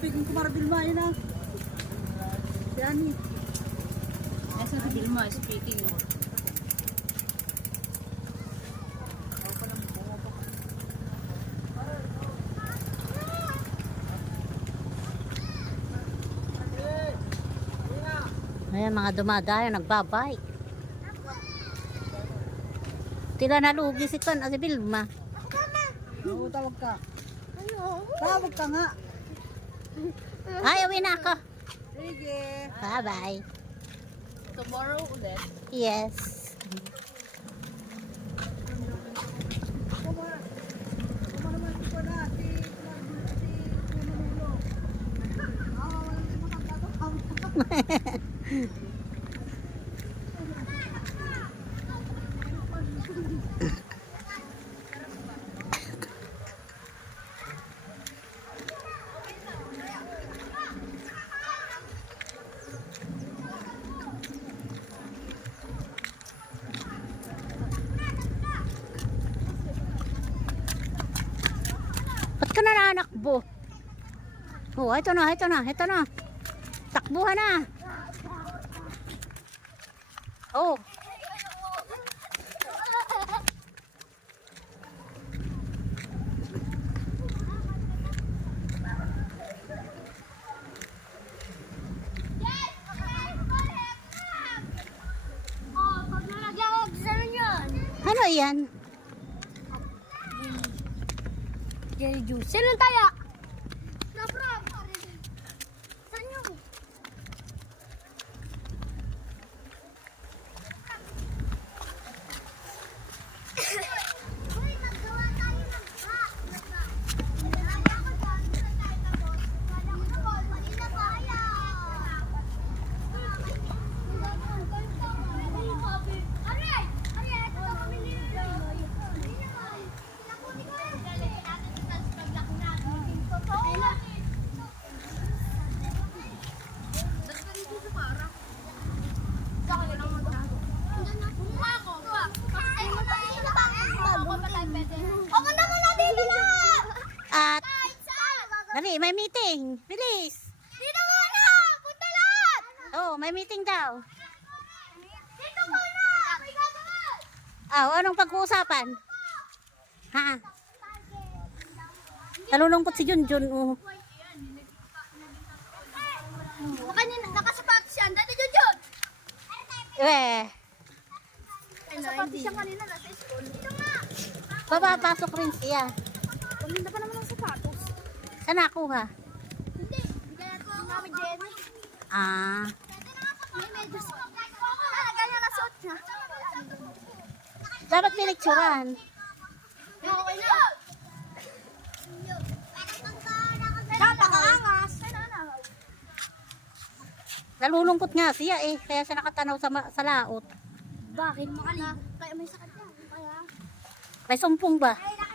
speaking ko Marbil Maya na. Si Ani. Nasa si Vilma speaking. Ayan, mga dumadayo, nagbabike. Tila nalugi si Kon, si Vilma. Oo, tawag ka. Tawag ka nga. Ay, uwi na ako. Sige. Bye-bye. Tomorrow ulit. Yes. Kuma. Kuma naman ko na. Si Marbil, si Kununulo. Ah, walang makakatawa. Ba't ka na nanakbo? Oh, ito na, ito na, ito na. Takbuhan na. Oh. Ano yan? Jelly juice. Sino taya? Naprab. Saan yun? Uy, maggawa tayo ng ba. Nalagyan ko dyan. Nalagyan ko dyan. Mali na kaya. Aray! Aray, ito na kami nilulay. Hindi naman. Nakunin ko yun. Lalagyan natin sa paglaki natin. Naging totoo. Ba't ka dito sa para? Sa akin lang mag- Hindi na. Mukha ko. Ay, matayin na ba? Bago pa tayo pwede. Ako na muna dito na! At, Ay, dali, may meeting. Bilis. Dito muna! Punta lahat! Oh, may meeting daw. Dito muna! May gagawin! Ah, anong pag-uusapan? Ha? Nalulungkot si Junjun. Oh. Kanina, nakasapatos yan. Dati dyan! Eh, Nakasapatos siya kanina nasa school. Dito nga! papapasok rin siya. Kuminda pa naman. Saan nakuha? Hindi. Mami Jenny. Ah, niya. dapat pinicturan. Yung okay na. Napakaangas. Nalulungkot nga siya eh, kaya siya nakatanaw sa, sa laot. Bakit? Makali. Kaya may sakit yan. Kaya. May sumpong ba? Kayo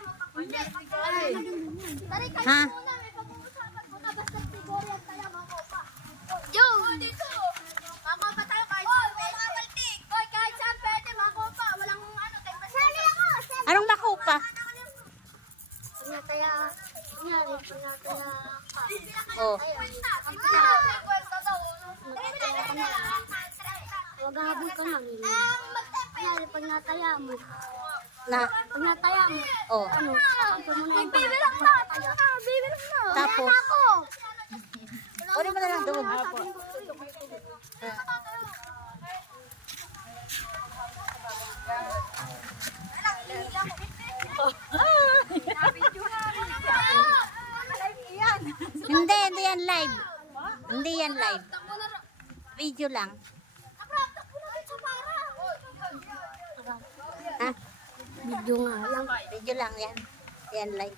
Ha? muna. May pag-uusapan muna. Basta siguro yan tayo mga kopa. Yo! Dito! Mga kopa tayo kahit saan pwede. Oy, kahit saan pwede mga kopa. Walang ano. Sali ako! Pinataya. Oh. Huwag habol ka lang. Kunyari, pag nataya mo. Na, Pag nataya mo. oh. Ano? Bibilang na! Bibilang na! Tapos? Wala ako! Kunin mo na lang doon. Hindi, hindi yan live. Hindi yan live. Video lang. Ha? Video nga lang. Video lang yan. Yan live.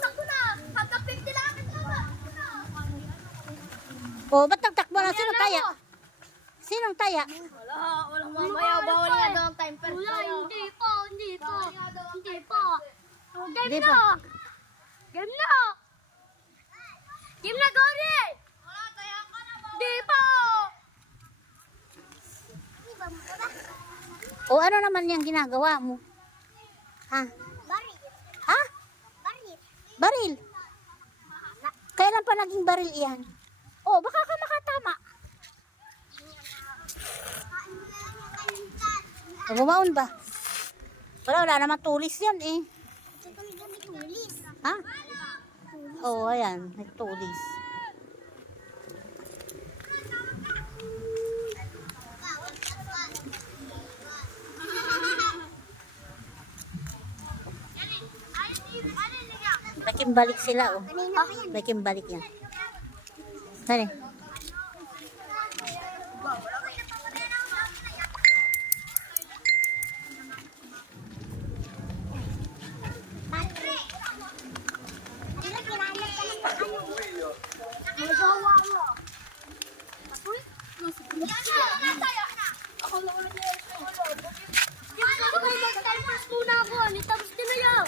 Takbo na! Pagka 50 lang ito na! Oh, ba't nagtakbo na? Sino taya? Sinong taya? Wala, walang mamaya. Bawal nga daw ang timer. Wala, hindi po, hindi po. Hindi po. Hindi na! Game na! Game na, Gori! Wala, kaya ka na ba? Di pa! O ano naman yung ginagawa mo? Ha? Baril. Ha? Baril. Baril? Kailan pa naging baril iyan? O, baka ka makatama. Gumaon ba? Wala, wala naman tulis yan eh. Ha? Oo, oh, ayan. Nagtulis. Nakimbalik sila, oh. Nakimbalik yan. Dali. Ni Tabs din na yan.